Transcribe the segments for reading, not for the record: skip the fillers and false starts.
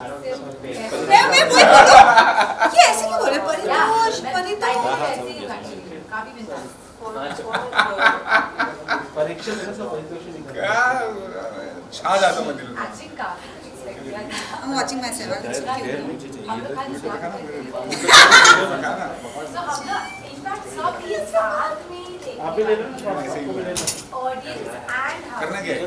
मैं वही बोलूं ये ऐसे क्यों बोले परितोष काफी मिलता है परीक्षा में सब परितोष नहीं कर क्या छा जाता मैं दिल में एक्टिंग काफी I'm watching myself. It's cute. हम लोग खाली देखा ना मेरे so हम लोग इनफैक्ट सब ये साथ में आप भी ले लो आपको भी ले लो ऑडियंस एंड करना क्या है?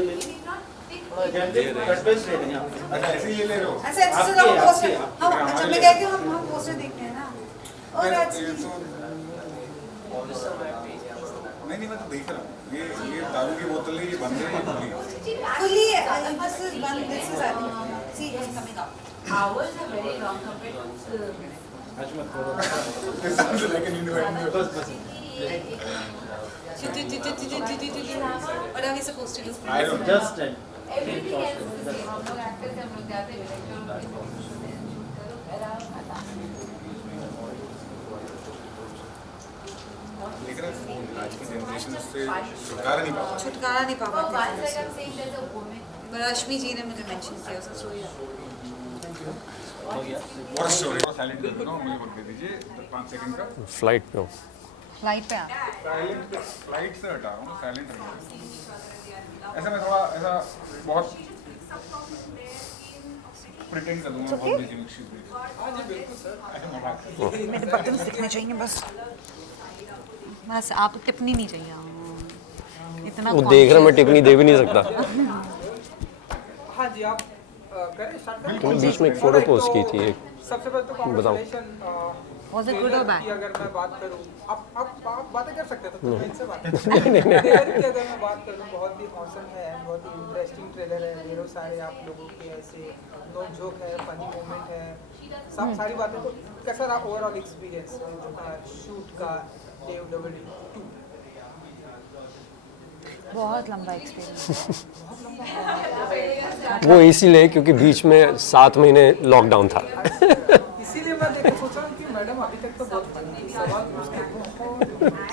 कट पेस्ट ले लेंगे आप अच्छा ऐसे ही ये ले लो अच्छा इससे हम पोस्टर हम अच्छा मैं कहती हूँ हम पोस्टर देखते हैं ना और ये आज तो नहीं मैं तो देख रहा हूँ ये दारू की बोतल है ये बंद है ये खुली है fully this is one this is I think see it's coming up hours are very long compared to आज मत करो This sounds like an innuendo. बस बस what are we supposed to do I don't know. Just everything else is the same हम लोग actors हम लोग जाते हैं लेकिन फोन आज की जनरेशन से छुटकारा नहीं पा छुटकारा नहीं पा पाते once like I'm saying there's a woman रश्मि जी ने मुझे मेंशन किया उसका स्टोरी और स्टोरी को साइलेंट कर दो मुझे बोल दीजिए 5 सेकंड का फ्लाइट पे हो फ्लाइट पे आ साइलेंट फ्लाइट से हटा रहा हूँ साइलेंट रखिए ऐसा मैं थोड़ा ऐसा बहुत प्रिटेंड कर दूंगा बहुत बिजी हूँ हाँ जी बिल्कुल सर ऐसे मजाक मेरे बटन दिखने चाहिए बस आप टिप्पणी नहीं चाहिए इतना वो देख रहा मैं टिप्पणी दे भी नहीं सकता हाँ जी आप करें स्टार्ट करें तुमने बीच में एक फोटो पोस्ट की थी एक सबसे पहले तो बताओ। Congratulation Was it good or bad? की अगर मैं बात करूं आप बातें कर सकते हैं तो मैं इनसे बात ट्रेलर की अगर मैं बात करूं बहुत ही ऑसम है बहुत ही इंटरेस्टिंग ट्रेलर है ढेरों सारे आप लोगों के ऐसे नो जोक है फनी मोमेंट है सब सारी बातें तो कैसा रहा ओवरऑल एक्सपीरियंस शूट का देव डबल 2 बहुत लंबा एक्सपीरियंस वो इसीलिए क्योंकि बीच में 7 महीने लॉकडाउन था इसीलिए मैं देखकर सोचा कि मैडम अभी तक तो बहुत फनी सवाल पूछते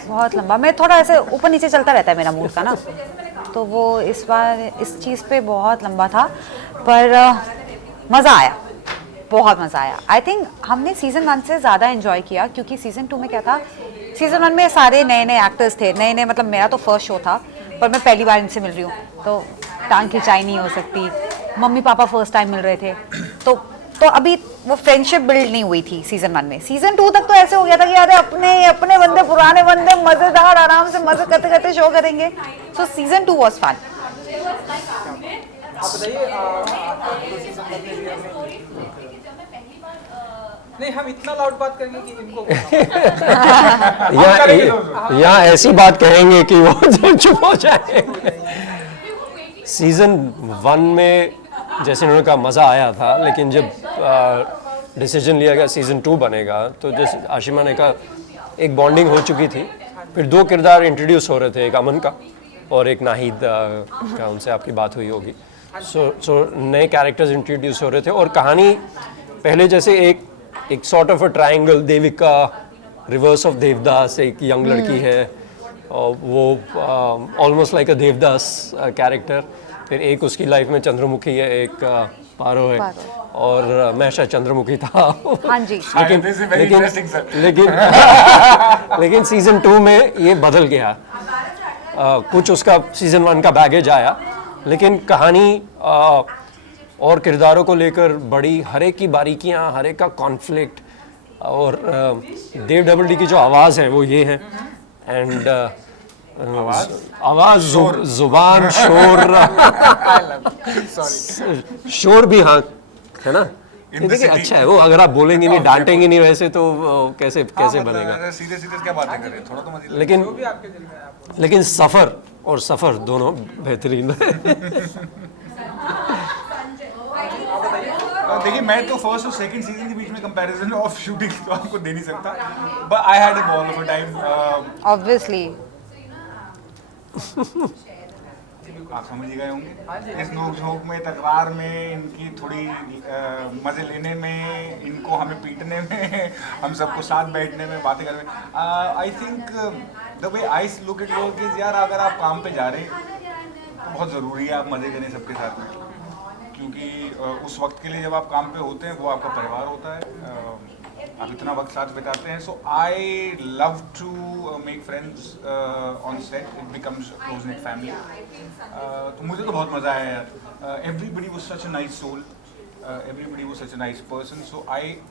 बहुत लंबा मैं थोड़ा ऐसे ऊपर नीचे चलता रहता है मेरा मूड का ना तो वो इस बार इस चीज़ पे बहुत लंबा था पर मज़ा आया बहुत मज़ा आया आई थिंक हमने सीज़न 1 से ज़्यादा एंजॉय किया क्योंकि सीज़न 2 में क्या था सीज़न 1 में सारे नए नए एक्टर्स थे नए मतलब मेरा तो फर्स्ट शो था पर मैं पहली बार इनसे मिल रही हूँ तो टांग खिंचाई नहीं हो सकती मम्मी पापा फर्स्ट टाइम मिल रहे थे तो अभी वो फ्रेंडशिप बिल्ड नहीं हुई थी सीजन 1 में सीजन 2 तक तो ऐसे हो गया था कि अरे अपने बंदे पुराने बंदे मजेदार आराम से मजे करते करते शो करेंगे सो सीजन 2 वाज फन आप बताइए आपको सीजन करने के लिए नहीं हम इतना लाउड बात करेंगे कि इनको यहाँ ऐसी बात कहेंगे कि वो चुप हो जाए सीजन 1 में जैसे उन्होंने कहा मज़ा आया था लेकिन जब डिसीजन लिया गया सीज़न 2 बनेगा तो जैसे आशिमा ने कहा एक बॉन्डिंग हो चुकी थी फिर 2 किरदार इंट्रोड्यूस हो रहे थे एक अमन का और एक नाहिद का उनसे आपकी बात हुई होगी सो नए कैरेक्टर्स इंट्रोड्यूस हो रहे थे और कहानी पहले जैसे एक sort of a triangle Devika reverse of Devdas एक यंग लड़की है और वो ऑलमोस्ट लाइक अ देवदास कैरेक्टर फिर एक उसकी लाइफ में चंद्रमुखी है एक पारो है और मैं शायद चंद्रमुखी था हाँ जी लेकिन सीजन 2 में ये बदल गया कुछ उसका सीजन 1 का बैगेज आया लेकिन कहानी और किरदारों को लेकर बड़ी हर एक की बारीकियां हर एक का कॉन्फ्लिक्ट और देव डबल डी की जो आवाज़ है वो ये है एंड आवाज जुबान शोर शोर भी हाँ है ना देखिए अच्छा है वो अगर आप बोलेंगे नहीं डांटेंगे नहीं वैसे तो कैसे बनेगा सीधे क्या बातें करें थोड़ा तो मजे लेकिन सफर और सफर दोनों बेहतरीन है देखिए मैं तो फर्स्ट और सेकंड सीजन के बीच में कंपैरिजन ऑफ शूटिंग तो आपको दे नहीं सकता but I had a ball of a time obviously आप समझ ही गए होंगे इस नोक झोंक में तकरार में इनकी थोड़ी मजे लेने में इनको हमें पीटने में हम सबको साथ बैठने में बातें करने में I think the way I look at work is यार अगर आप काम पे जा रहे हैं तो बहुत ज़रूरी है आप मजे करें सबके साथ में क्योंकि उस वक्त के लिए जब आप काम पे होते हैं वो आपका परिवार होता है, आप इतना वक्त साथ बिताते हैं. So I love to make friends on set. It becomes close knit family. तो मुझे तो बहुत मज़ा आया यार. Everybody was such a nice soul. Everybody was such a nice person. So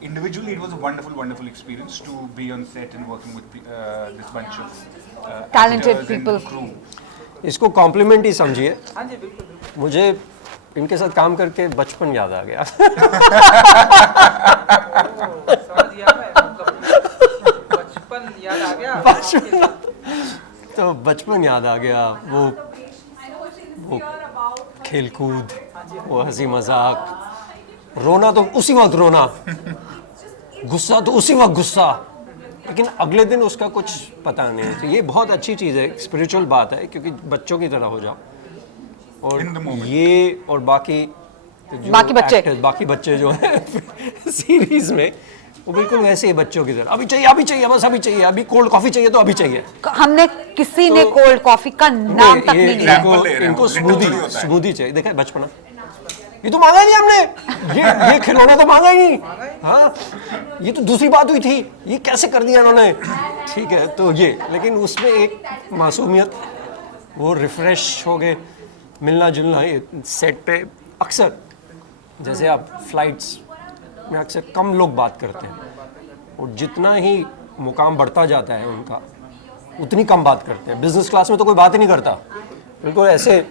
individually it was a wonderful experience to be on set and working with this bunch of Talented actors and people. crew. इसको complement ही समझिए. हाँ जी बिल्कुल बिल्कुल. मुझे इनके साथ काम करके बचपन याद आ गया. समझ गया मैं, मतलब बचपन याद आ गया. तो बचपन याद आ गया. वो खेलकूद, वो हंसी मजाक, रोना तो उसी वक्त रोना, गुस्सा तो उसी वक्त गुस्सा, लेकिन अगले दिन उसका कुछ पता नहीं है. तो ये बहुत अच्छी चीज़ है, स्पिरिचुअल बात है, क्योंकि बच्चों की तरह हो जाओ. और In the moment. ये और बाकी जो बाकी बच्चे। actors, बाकी बच्चे जो हैं सीरीज में, वो बिल्कुल वैसे ही बच्चों की तरह, अभी चाहिए, बस अभी चाहिए, अभी कोल्ड कॉफी चाहिए तो अभी चाहिए. हमने किसी ने कोल्ड कॉफी का नाम तक नहीं लिया. example ले रहे हैं, इनको वो स्मूदी literally होता है. स्मूदी चाहिए. देखा है बचपना, ये तो मांगा ही नहीं हमने, ये खिलौना तो मांगा ही नहीं. हाँ, ये तो दूसरी बात हुई थी, ये कैसे कर दिया इन्होंने. ठीक है, तो ये, लेकिन उसमें एक मासूमियत, वो रिफ्रेश हो गए, मिलना जुलना. ये सेट पे अक्सर, जैसे आप फ्लाइट्स में अक्सर कम लोग बात करते हैं, और जितना ही मुकाम बढ़ता जाता है उनका, उतनी कम बात करते हैं. बिजनेस क्लास में तो कोई बात ही नहीं करता, बिल्कुल ऐसे,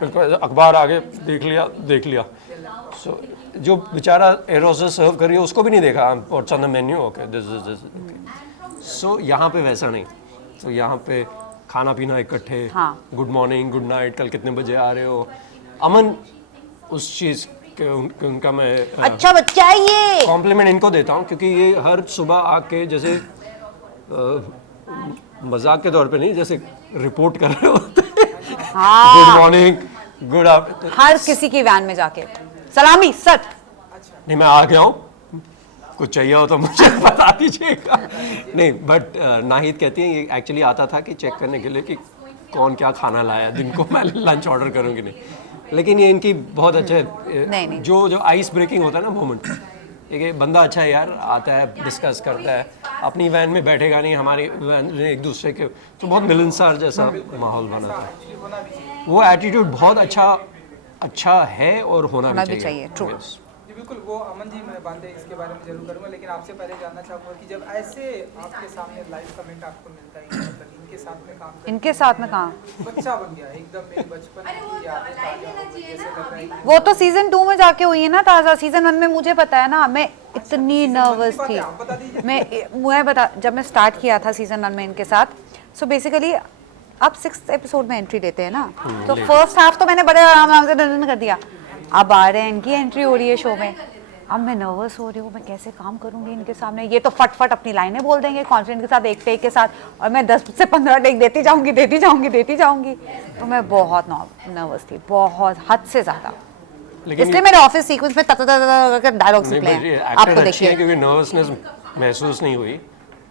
बिल्कुल अखबार आगे देख लिया. सो जो बेचारा एरोसे सर्व करिए उसको भी नहीं देखा, और चंद मेन्यू ओके दिस ओके. सो यहाँ पे वैसा नहीं. तो यहाँ पे खाना पीना इकट्ठे, हाँ. गुड मॉर्निंग, गुड नाइट, कल कितने बजे आ रहे हो. अमन उस चीज़ के उनका मैं अच्छा बच्चा है ये. कॉम्प्लीमेंट इनको देता हूँ, क्योंकि ये हर सुबह आके जैसे मजाक के तौर पे नहीं, जैसे रिपोर्ट कर रहे होते हैं. हाँ. Good morning, good afternoon. हर किसी की वैन में जाके सलामी सर. नहीं, मैं आ गया हूँ, कुछ चाहिए हो तो मुझे बता दीजिएगा. नहीं, बट नाहिद कहती है ये एक्चुअली आता था कि चेक करने के लिए कि कौन क्या खाना लाया दिन को, मैं लंच ऑर्डर करूँगी नहीं. लेकिन ये इनकी बहुत अच्छा है. नहीं. जो आइस ब्रेकिंग होता है ना मोमेंट, एक बंदा अच्छा है यार, आता है, डिस्कस करता है, अपनी वैन में बैठेगा नहीं, हमारी वैन में एक दूसरे के, तो बहुत मिलनसार जैसा माहौल बना था. वो एटीट्यूड बहुत अच्छा है और होना भी चाहिए. ट्रू. जी बिल्कुल. वो अमन जी, मैं बातें इसके बारे में जरूर करूंगा, लेकिन आपसे पहले जानना चाहूँगा कि जब ऐसे आपके सामने लाइव कमेंट आपको मिलता है, मतलब इनके साथ में काम करके इनके साथ में कहाँ, बच्चा बन गया एकदम, मेरे बचपन की यादें ताज़ा हो गई, जैसे लग रहा है कि वो तो सीजन 2 में जाके हुई है ना ताज़ा. सीजन 1 में मुझे पता है ना, मैं इतनी नर्वस थी. आप बता दीजिए. मैं बता, जब मैं स्टार्ट किया था सीजन 1 में इनके साथ, सो बेसिकली अब 6th एपिसोड में एंट्री लेते हैं ना, तो फर्स्ट हाफ तो मैंने बड़े आराम से डन कर दिया. अब आ रहे हैं, इनकी एंट्री हो रही है शो में, अब मैं नर्वस हो रही हूँ, मैं कैसे काम करूँगी इनके सामने. ये तो फट अपनी लाइनें बोल देंगे कॉन्फिडेंस के साथ, एक टेक के साथ, और मैं 10 से 15 टेक देती जाऊँगी. तो मैं बहुत नर्वस थी, बहुत हद से ज़्यादा. इसलिए मेरे ऑफिस सीक्वेंस में डायलॉग्स निकले हैं. आपको देखिए, क्योंकि नर्वसनेस महसूस नहीं हुई.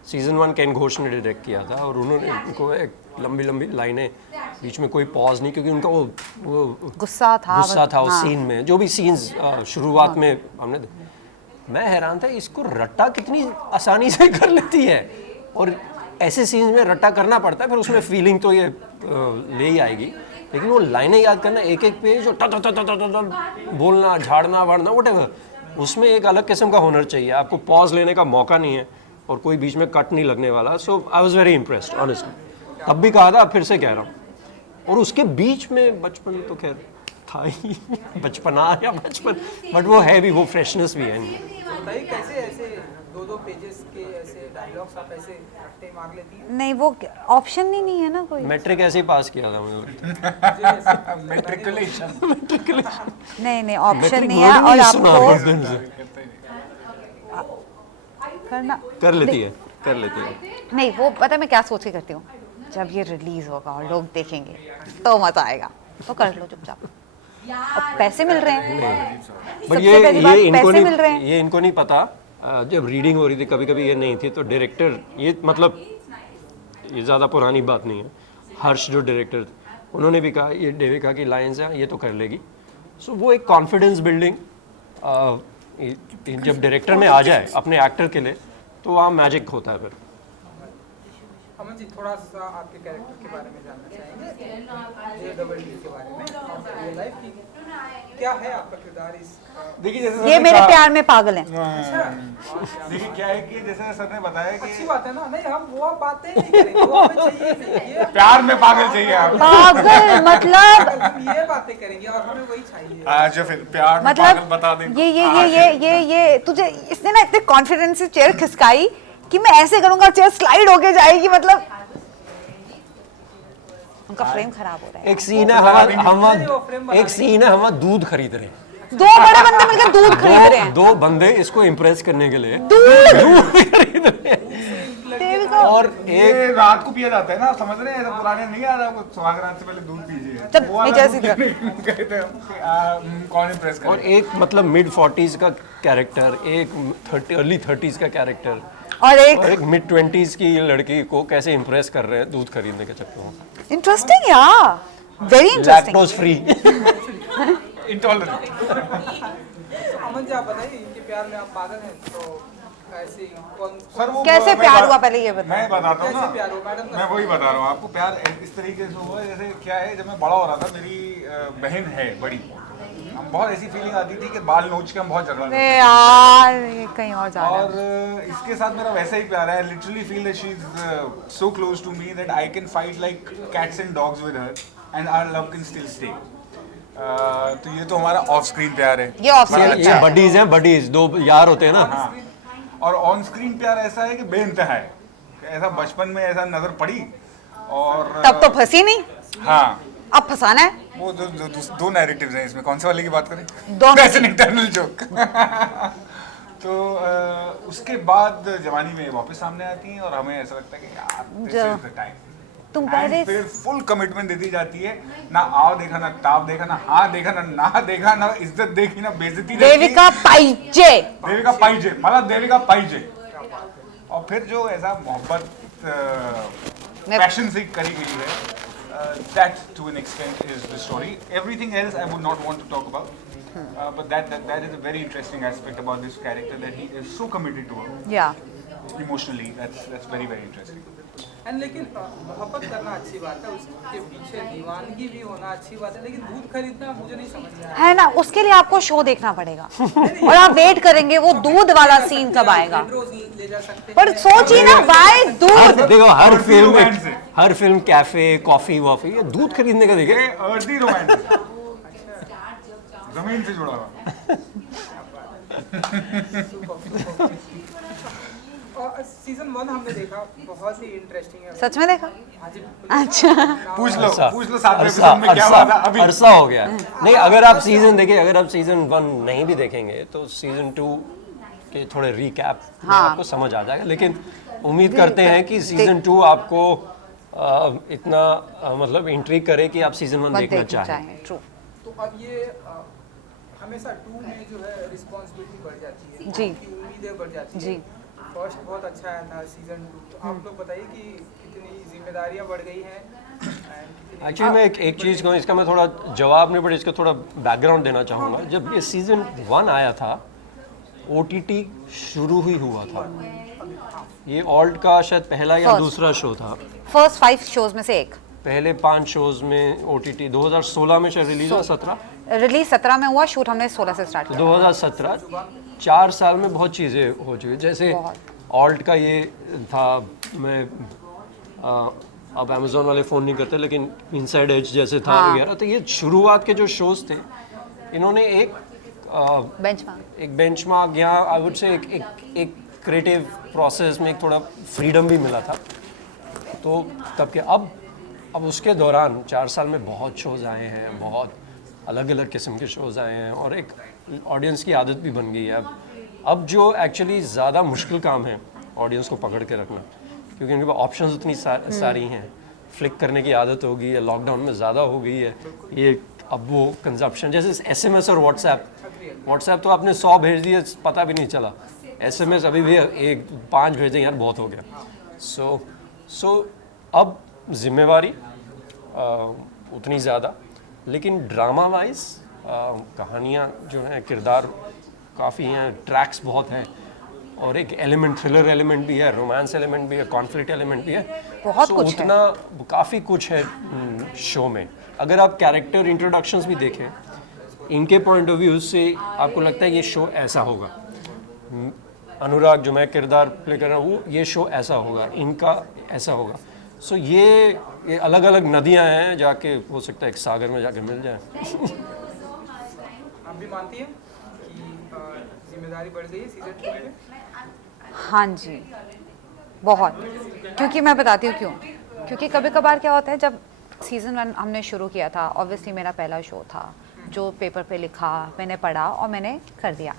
सीजन 1 केन घोष ने डायरेक्ट किया था, और उन्होंने उनको एक लंबी लाइनें, बीच में कोई पॉज नहीं, क्योंकि उनका वो गुस्सा था उस हाँ. सीन में, जो भी सीन्स शुरुआत में हमने, मैं हैरान था इसको रट्टा कितनी आसानी से कर लेती है. और ऐसे सीन्स में रट्टा करना पड़ता है, फिर उसमें फीलिंग तो ये ले ही आएगी, लेकिन वो लाइनें याद करना, एक पेज और बोलना, झाड़ना वाड़ना व्हाटएवर, उसमें एक अलग किस्म का हुनर चाहिए. आपको पॉज लेने का मौका नहीं है, और कोई बीच में कट नहीं लगने वाला. So I was very impressed honestly. तब भी कहा था, अब फिर से कह रहा हूँ. और उसके बीच में बचपन तो खैर था ही, बचपना या बचपन, बट वो है भी, वो फ्रेशनेस भी है. बताइए कैसे ऐसे 2 पेजेस के ऐसे डायलॉग्स आप ऐसे रट्टे मार लेती हैं. नहीं, वो ऑप्शन ही नहीं है ना कोई. मैट्रिक ऐसे ही पास किया था मैंने. मेट्रिकुलेशन. नहीं ऑप्शन नहीं है, और आपको करना कर लेती है. नहीं, वो पता है मैं क्या सोच के करती हूँ, जब ये रिलीज होगा और लोग देखेंगे तो मजा आएगा, तो कर लो चुपचाप. अब पैसे मिल रहे हैं, बट सबसे पहली बात, पैसे मिल रहे हैं. ये इनको नहीं पता. जब रीडिंग हो रही थी कभी ये नहीं थी, तो डायरेक्टर, ये मतलब ये ज़्यादा पुरानी बात नहीं है, हर्ष जो डायरेक्टर थे, उन्होंने भी कहा, ये डेविका की लाइन्स हैं, ये तो कर लेगी, सो वो एक कॉन्फिडेंस बिल्डिंग जब डायरेक्टर में आ जाए अपने एक्टर के लिए तो वहाँ मैजिक होता है फिर। अमन जी थोड़ा सा आपके कैरेक्टर के बारे में जानना चाहेंगे, JEE के बारे में, रियल लाइफ की क्या है आपका किरदार इस देखिए जैसे ये मेरे प्यार में पागल हैं। देखिए क्या है कि जैसे सर ने बताया अच्छी कि बात है ना, नहीं हम वो बातें नहीं करेंगे, वो हमें चाहिए नहीं, ये प्यार में पागल चाहिए आप पागल मतलब हम ये बातें करेंगे और हमें वही चाहिए। जो फिर प्यार में पागल बता दें। ये तुझे इसने ना इतने कॉन्फिडेंस से चेयर खिसकाई कि मैं ऐसे करूंगा चेयर स्लाइड होके जाएगी, मतलब उनका फ्रेम खराब हो रहा है। एक सीन है हम दूध खरीद रहे हैं, दो बड़े बंदे मिलकर दूध खरीद रहे हैं, दो बंदे इसको इम्प्रेस करने के लिए दूध खरीद रहे हैं। देविका और ये रात को पिया जाता है ना, समझ रहे हैं, ऐसा पुराने नहीं याद आपको, सुहागरात से पहले दूध पीजिए। जब वो वाला मैं जैसी दूध कहते हैं कौन इम्प्रेस करे। और एक मतलब मिड 40s का कैरेक्टर, एक अर्ली 30s का कैरेक्टर और एक और एक मिड 20s की लड़की को कैसे इम्प्रेस कर रहे हैं दूध खरीदने के चक्कर में। इंटरेस्टिंग यार, very interesting. Lactose free intolerant. Aman ji आप बताइए, इनके प्यार में आप पागल हैं तो ऐसे कौन सर वो कैसे प्यार हुआ पहले ये मैं बताओ। बताता हूँ कैसे ना, प्यार हुआ मैडम? मैं वही बता रहा हूँ आपको। प्यार इस तरीके से हुआ जैसे क्या है, जब मैं बड़ा हो रहा था, मेरी बहन है बड़ी, हम बहुत ऐसी फीलिंग आती थी कि बाल नोच के हम बहुत झगड़ा करते अरे थे। यार ये कहीं और जा रहा है। और इसके साथ मेरा वैसा ही प्यार है। Literally feel that she is so close to me that I can fight like cats and dogs with her and our love can still stay. तो ये तो हमारा ऑफ स्क्रीन प्यार है। ये off screen ये बडीज हैं, बडीज दो यार होते हैं ना। हाँ। और ऑन स्क्रीन प्यार ऐसा है कि बेइंतहा है, ऐसा बचपन में ऐसा नजर पड़ी और तब तो फंसी नहीं, हाँ अब फंसाना है। वो दो नैरेटिव्स हैं इसमें, कौन से वाले की बात करें? दोनों That's an internal joke। तो उसके बाद जवानी में वापस सामने आती हैं और हमें ऐसा लगता है कि यार this is the time। तुम And पहले फिर फुल कमिटमेंट दे दी जाती है, ना आओ देखा, ना ताप देखा, ना हाँ देखा, ना देखा, ना इज्जत देखी, ना बेइज्जती देखी। देविका पाइजे, देविका पाइजे, मतलब देविका पाइजे। और फिर जो ऐसा मोहब्बत पैशन से करी गई है, that to an extent is the story. Everything else I would not want to talk about. But that is a very interesting aspect about this character, that he is so committed to her या emotionally. That's very very interesting. And लेकिन मोहब्बत करना अच्छी बात है, उसके पीछे दीवानगी भी होना अच्छी बात है, लेकिन दूध खरीदना मुझे नहीं समझ में आया। है ना, उसके लिए आपको शो देखना पड़ेगा और आप वेट करेंगे वो दूध वाला सीन कब आएगा। रोज ले जा सकते हैं। पर सोचिए ना, वाई दूध। देखो हर romance है। हर फिल्म कैफे कॉफी वॉफी ये दूध खरीदने का देखिए। ये earthy romance है, जमीन से जुड़ा हुआ। और सीजन 1 हमने देखा, बहुत ही इंटरेस्टिंग है। सच में देखा? हाँ जी, अच्छा पूछ लो अरसा, 7वें एपिसोड में क्या हुआ था अभी। अरसा हो गया। नहीं, अगर आप सीजन देखें, अगर आप सीजन 1 नहीं भी देखेंगे तो सीजन 2 के थोड़े रिकैप हाँ। आपको समझ आ जाएगा। लेकिन उम्मीद करते हैं कि सीजन 2 आपको इतना मतलब इंट्रीग करे कि आप सीजन 1 देखना चाहें। ट्रू। तो अब ये हमेशा 2 में जो है रिस्पॉन्सिबिलिटी बढ़ जाती है, जी। उनकी उम्मीदें बढ़ जाती जी। है। फर्स्ट बहुत अच्छा आया था सीजन 2, तो आप लोग बताइए कि कितनी जिम्मेदारियां बढ़ गई हैं and कितनी एक्चुअली मैं एक चीज़ कहूँ, इसका मैं थोड़ा जवाब नहीं, बट इसका थोड़ा बैकग्राउंड देना चाहूँगा। जब ये सीजन 1 आया था, OTT शुरू ही हुआ था। ये ऑल्ट का शायद पहला या First. दूसरा शो था। फर्स्ट 5 शोज में से एक। पहले 5 शोज में OTT 2016 में शायद रिलीज हुआ, 17 रिलीज 17 में हुआ, शूट हमने 16 से स्टार्ट तो किया। 2017 4 साल में बहुत चीज़ें हो चुकी। जैसे ऑल्ट का ये था, मैं अब अमेजोन वाले फ़ोन नहीं करते, लेकिन इनसाइड एज जैसे था हाँ। वगैरह। तो ये शुरुआत के जो शोज़ थे, इन्होंने एक बेंचमार्क या आई वुड से एक क्रिएटिव प्रोसेस में एक थोड़ा फ्रीडम भी मिला था। तो तब के अब उसके दौरान 4 साल में बहुत शोज़ आए हैं, बहुत अलग अलग किस्म के शोज़ आए हैं और एक ऑडियंस की आदत भी बन गई है। अब जो एक्चुअली ज़्यादा मुश्किल काम है ऑडियंस को पकड़ के रखना, क्योंकि उनके पास ऑप्शंस उतनी सारी हैं, फ्लिक करने की आदत हो गई है, लॉकडाउन में ज़्यादा हो गई है ये। अब वो कंजप्शन, जैसे SMS और व्हाट्सएप तो आपने 100 भेज दिए, पता भी नहीं चला। SMS अभी भी 5 भेज दें यार, बहुत हो गया। सो अब जिम्मेवारी उतनी ज़्यादा, लेकिन ड्रामा वाइज कहानियाँ जो हैं, किरदार काफ़ी हैं, ट्रैक्स बहुत हैं, और एक एलिमेंट, थ्रिलर एलिमेंट भी है, रोमांस एलिमेंट भी है, कॉन्फ्लिक्ट एलिमेंट भी है। बहुत So, कुछ है। उतना काफ़ी कुछ है शो में। अगर आप कैरेक्टर इंट्रोडक्शंस भी देखें, इनके पॉइंट ऑफ व्यू से आपको लगता है ये शो ऐसा होगा। अनुराग जो मैं किरदार प्ले कर रहा हूँ, ये शो ऐसा होगा, इनका ऐसा होगा। सो ये अलग अलग नदियाँ हैं, जाके हो सकता है एक सागर में जाके मिल जाए। आप भी मानती हैं कि जिम्मेदारी बढ़ गई है सीजन 2 में? हाँ जी, बहुत। क्योंकि मैं बताती हूँ क्यों। क्योंकि कभी कभार क्या होता है, जब सीज़न 1 हमने शुरू किया था, ऑब्वियसली मेरा पहला शो था, जो पेपर पे लिखा, मैंने पढ़ा और मैंने कर दिया।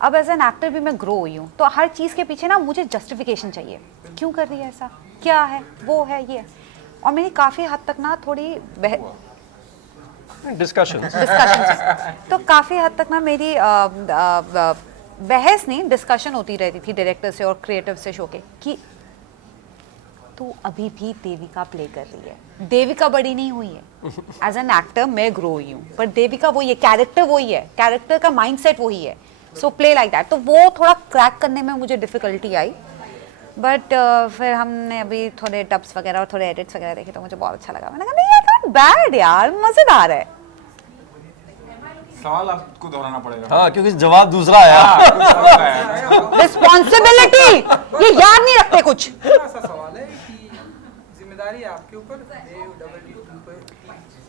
अब एज एन एक्टर भी मैं ग्रो हुई हूँ, तो हर चीज़ के पीछे ना मुझे जस्टिफिकेशन चाहिए, क्यों कर रही है ऐसा, क्या है, वो है, ये है। और मेरी काफ़ी हद तक ना थोड़ी डिस्कशन तो काफ़ी हद तक ना मेरी बहस नहीं, डिस्कशन होती रहती थी डायरेक्टर से और क्रिएटिव से शो के, कि तू अभी भी देविका प्ले कर रही है, देविका बड़ी नहीं हुई है। एज एन एक्टर मैं ग्रो हुई हूँ, पर देविका वही है, कैरेक्टर वही है, कैरेक्टर का माइंडसेट वही है, सो प्ले लाइक दैट। तो वो थोड़ा क्रैक करने में मुझे डिफिकल्टी आई, बट फिर हमने अभी थोड़े डब्स वगैरह और थोड़े एडिट्स वगैरह देखे, तो मुझे बहुत अच्छा लगा। मैंने कहा नहीं यार, नॉट बैड यार, मज़ेदार है। सवाल आपको दोहराना पड़ेगा। हाँ, क्योंकि जवाब दूसरा आया। रिस्पॉन्सिबिलिटी ये याद नहीं रखते कुछ। ऐसा सवाल है कि जिम्मेदारी आपके ऊपर, देव डबल डी ऊपर,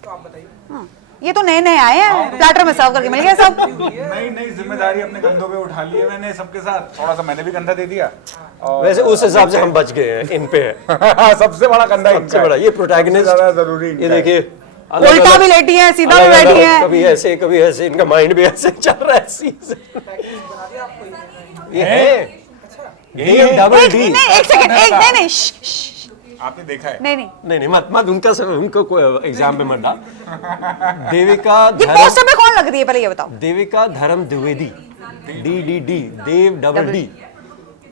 तो आप बताइए। हाँ, ये तो नए नए आए हैं, प्लेटर में सर्व करके मिल गया सब। नई जिम्मेदारी अपने कंधों पे उठा ली है मैंने सबके साथ, थोड़ा सा मैंने भी कंधा दे दिया। और वैसे उस हिसाब से हम बच गए हैं, इन पे है सबसे बड़ा कंधा इनका सबसे बड़ा, ये प्रोटैगनिस्ट ज्यादा जरूरी ये इनका है। देखिए, उल्टा भी लेटी है, सीधा भी बैठी है। कभी ऐसे, इनका माइंड भी ऐसे चल रहा है सीजन। बना दिया आपको ये है ये डबल एक डी। नहीं, एक सेकंड, एक नहीं, श्श, आपने देखा है? नहीं, नहीं मत उनको कोई एग्जाम पे मत डाल। देविका ये धर्म, पोस्टर में कौन लग रही है, पहले ये बताओ। देविका धर्म द्विवेदी, डी, देव डबल डी,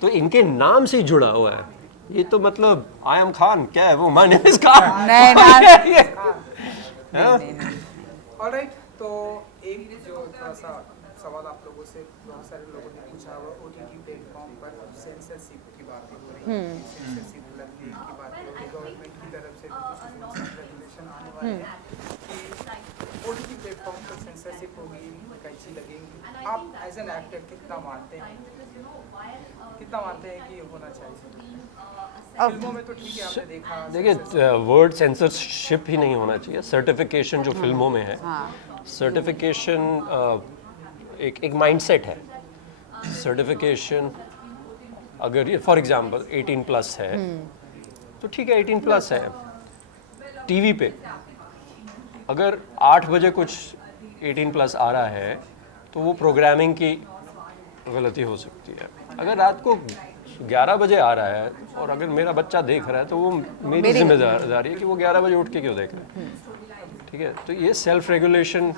तो इनके नाम से ही जुड़ा हुआ है। ये तो मतलब आई एम खान, क्या है वो, my name is Khan. Alright, तो एक जो थोड़ा सा सवाल आप लोगों से बहुत सारे लोगों ने पूछा, वो ओटीटी प्लेटफॉर्म पर सेंसरशिप की बातें हो रही है, सेंसरशिप की बातें हो रही है, गवर्नमेंट की तरफ से भी कुछ रेगुलेशन आने वाले हैं कि ओटीटी प्लेटफॉर्म पर सेंसरशिप होगी, कैसी लगेंगी। आप एज एन एक्टर कितना मानते हैं कि ये होना चाहिए? फिल्मों में तो ठीक है, आपने देखा। देखिए, वर्ड सेंसरशिप ही नहीं होना चाहिए, सर्टिफिकेशन जो फिल्मों में है, सर्टिफिकेशन एक माइंडसेट है। सर्टिफिकेशन अगर ये फॉर एग्जांपल 18 प्लस है तो ठीक है, 18 प्लस है। टीवी पे अगर 8 बजे कुछ 18 प्लस आ रहा है तो वो प्रोग्रामिंग की गलती हो सकती है। अगर रात को 11 बजे आ रहा है और अगर मेरा बच्चा देख रहा है तो वो मेरी जिम्मेदारी है कि वो 11 बजे उठ के क्यों देख रहा है। ठीक है, तो ये सेल्फ रेगुलेशन,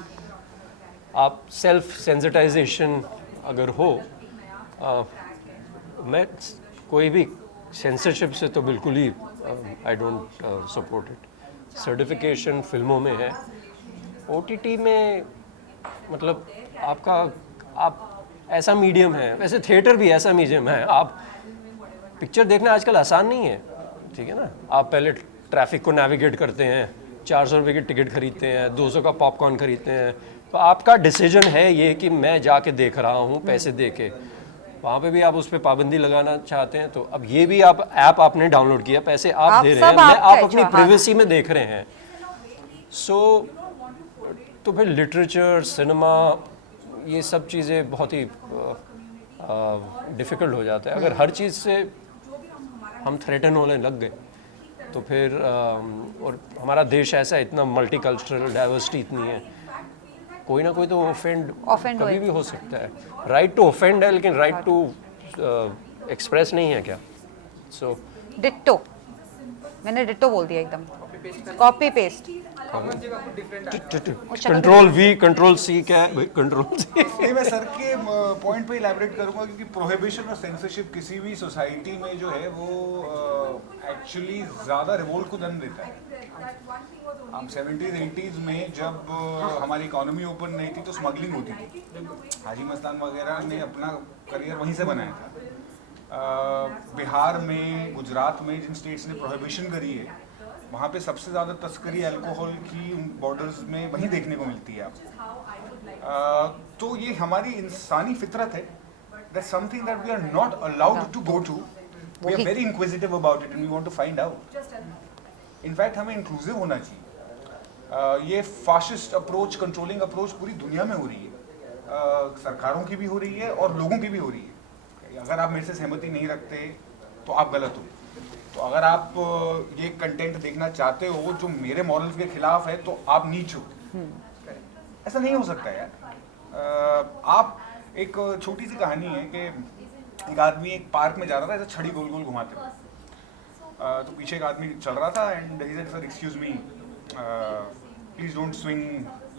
आप सेल्फ सेंसिटाइजेशन अगर हो, मैं कोई भी सेंसरशिप से तो बिल्कुल ही I don't support it. Certification फिल्मों में है, ओटीटी में मतलब आप ऐसा मीडियम है, वैसे थिएटर भी ऐसा मीडियम है। आप पिक्चर देखना आजकल आसान नहीं है, ठीक है ना। आप पहले ट्रैफिक को नेविगेट करते हैं, 400 रुपये की टिकट खरीदते हैं, 200 का पॉपकॉर्न खरीदते हैं, तो आपका डिसीजन है ये कि मैं जाके देख रहा हूँ पैसे दे के। वहाँ पे भी आप उस पर पाबंदी लगाना चाहते हैं, तो अब ये भी आप ऐप आपने डाउनलोड किया, पैसे आप दे रहे हैं, आप अपनी प्राइवेसी में देख रहे हैं। सो तो फिर लिटरेचर, सिनेमा, ये सब चीज़ें बहुत ही डिफ़िकल्ट हो जाता है। अगर हर चीज़ से हम थ्रेटन होने लग गए तो फिर और हमारा देश ऐसा है, इतना मल्टीकल्चरल डाइवर्सिटी इतनी है, कोई ना कोई तो ऑफेंड कभी भी हो सकता है। राइट टू ऑफेंड है, लेकिन राइट टू एक्सप्रेस नहीं है क्या? सो डिट्टो, मैंने डिट्टो बोल दिया एकदम, कॉपी पेस्ट। अमन जी का कुछ different control V control C क्या है भाई? कंट्रोल C नहीं, मैं सर के पॉइंट पे इलैबोरेट करूंगा क्योंकि प्रोहिबिशन और सेंसरशिप किसी भी सोसाइटी में जो है वो एक्चुअली ज़्यादा रिवोल्ट को जन्म देता है। हम 70s 80s में जब हमारी इकोनॉमी ओपन नहीं थी तो स्मगलिंग होती थी। हाजी मस्तान वगैरह ने अपना करियर वहीं से बनाया था। बिहार में, गुजरात में जिन स्टेट्स ने प्रोहिबिशन करी है वहाँ पे सबसे ज़्यादा तस्करी अल्कोहल की बॉर्डर्स में वहीं देखने को मिलती है आप। तो ये हमारी इंसानी फितरत है। That's something that we are not allowed to go to. We are very inquisitive about it and we want to find out. In fact हमें इंक्लूसिव होना चाहिए। ये फाशिस्ट अप्रोच, कंट्रोलिंग अप्रोच पूरी दुनिया में हो रही है। सरकारों की भी हो रही है और लोगों की भी हो रही है। अगर आप मेरे से सहमति नहीं रखते तो आप गलत हो। तो अगर आप ये कंटेंट देखना चाहते हो जो मेरे मॉरल्स के खिलाफ है तो आप नीच हो। ऐसा नहीं हो सकता यार। आप एक छोटी सी कहानी है कि एक आदमी एक पार्क में जा रहा था, ऐसा छड़ी गोल गोल घुमाते हुए। तो पीछे एक आदमी चल रहा था and he said sir excuse me please don't swing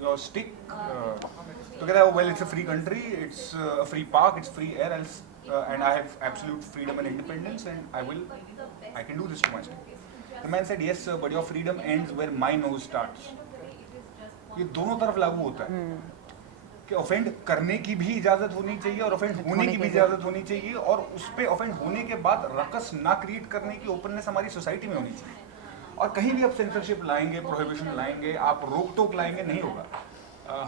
your stick. तो कहता है well it's a free country, it's a free park, it's free air and I have absolute freedom and independence and I can do this to myself. The man said yes sir, but your freedom ends where my nose starts. ये दोनों तरफ लागू होता है कि offend करने की भी इजाजत होनी चाहिए और ऑफेंड होने की भी इजाजत होनी चाहिए, और उस पे ऑफेंड होने के बाद रकस ना क्रिएट करने की ओपननेस हमारी सोसाइटी में होनी चाहिए। और कहीं भी आप सेंसरशिप लाएंगे, प्रोहिबिशन लाएंगे, आप रोक टोक लाएंगे, नहीं होगा।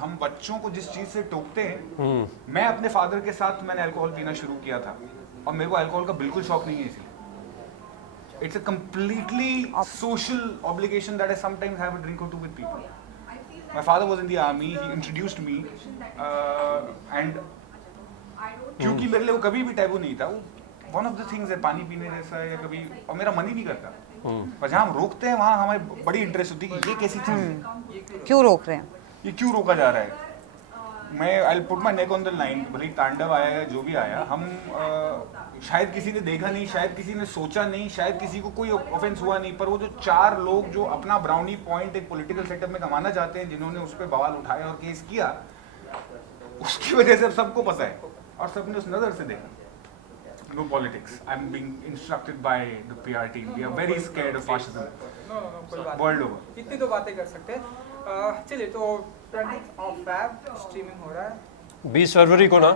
हम बच्चों को जिस चीज़ से टोकते हैं, मैं अपने फादर के साथ मैंने अल्कोहल पीना शुरू किया था और मेरे को अल्कोहल का बिल्कुल शौक नहीं है। इसलिए it's a completely social obligation that I sometimes have a drink और two with people. My father was in the army, he introduced me and क्योंकि मेरे लिए वो कभी भी टैबू नहीं था। वो वन ऑफ द थिंग्स है पानी पीने जैसा है, या कभी, और मेरा मन ही नहीं करता। पर जहाँ हम रोकते हैं वहाँ हमारी बड़ी इंटरेस्ट होती है कि ये कैसी चीज़ है, क्यों रोक रहे हैं, ये क्यों रोका जा रहा है। मैं I put my neck on the line. भले तांडव आया या जो भी आया, हम शायद किसी ने देखा नहीं, शायद किसी ने सोचा नहीं, शायद किसी को कोई ऑफेंस हुआ नहीं, पर वो जो 4 लोग जो अपना ब्राउनी पॉइंट एक पॉलिटिकल सेटअप में कमाना चाहते हैं, जिन्होंने उस पर बवाल उठाया और केस किया, उसकी वजह से सबको पता है और सबने उस नज़र से देखा। No politics. I'm being instructed by the PR team. We are very scared of fascism. No कोई बात World नहीं। over. इतनी तो बातें कर सकते हैं। चलिए, तो 20 ऑफ फेब स्ट्रीमिंग हो रहा है। 20 फरवरी को ना।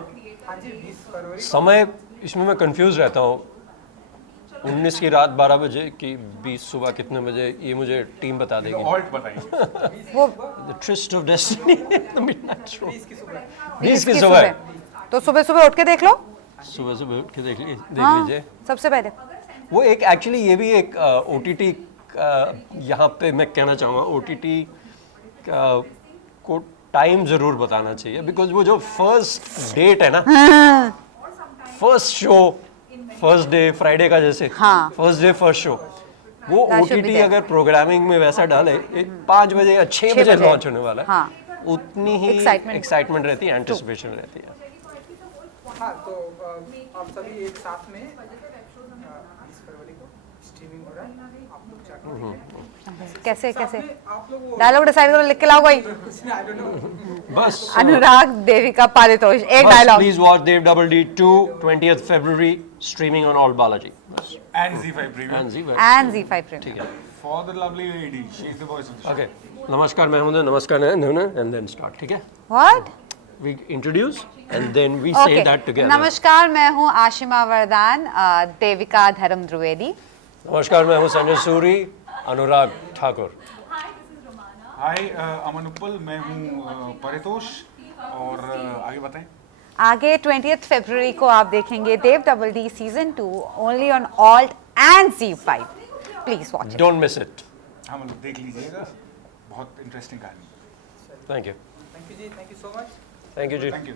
हाँ जी, 20 फरवरी। समय इसमें मैं कंफ्यूज रहता हूँ। 19 की रात 12 बजे कि 20 सुबह कितने बजे, ये मुझे टीम बता देगी। Alt बताइए। वो The Tryst of Destiny, the Midnight Show। 20 की सुबह। 20 की सुबह। तो सुबह सुबह उठ के देख लो। सुबह सुबह उठ के देख हाँ, लीजिए। सबसे पहले वो एक एक्चुअली ये भी एक OTT यहाँ पे मैं कहना चाहूँगा OTT को टाइम ज़रूर बताना चाहिए, बिकॉज वो जो फर्स्ट डेट है ना, first show, first day, Friday का जैसे हाँ। फर्स्ट डे फर्स्ट शो, वो That should be OTT there. अगर प्रोग्रामिंग में वैसा डाले 5 बजे या 6 बजे बजे। लॉन्च होने वाला है, हाँ। उतनी ही Excitement। एक्साइटमेंट रहती है, एंटिसिपेशन रहती है। हाँ, तो आप सभी एक साथ में 20 फरवरी को स्ट्रीमिंग हो रहा है। आप लोग जाके देखें। कैसे साथ कैसे में आप लोग वो डायलॉग डिसाइड करो, लिख के लाओ कोई। कुछ नहीं, I don't know। बस अनुराग देविका पारितोष, एक dialogue. Please watch Dev double D 2 20th February streaming on all Balaji. बस And Z5 preview. And Zee and Z5 ठीक प्रीमियम। है। For the lovely lady, she is the voice of the show. Okay, नमस्कार मैं हूं, नमस्कार and then start, ठीक है? What? We introduce and then we say that together. नमस्कार, मैं हूँ आशिमा वरदान, देविका धर्म द्विवेदी। नमस्कार मैं हूं संजय सूरी, अनुराग ठाकुर। हाय अमन उपल, मैं हूँ परितोष, और आगे बताएं। आगे 20th February को आप देखेंगे Dev double D season 2 only on ALT and Z5। Please watch it. Don't miss it. हम लोग देख लीजिएगा, बहुत इंटरेस्टिंग कहानी। Thank you. Thank you ji, thank you so much. Thank you ji. Thank you.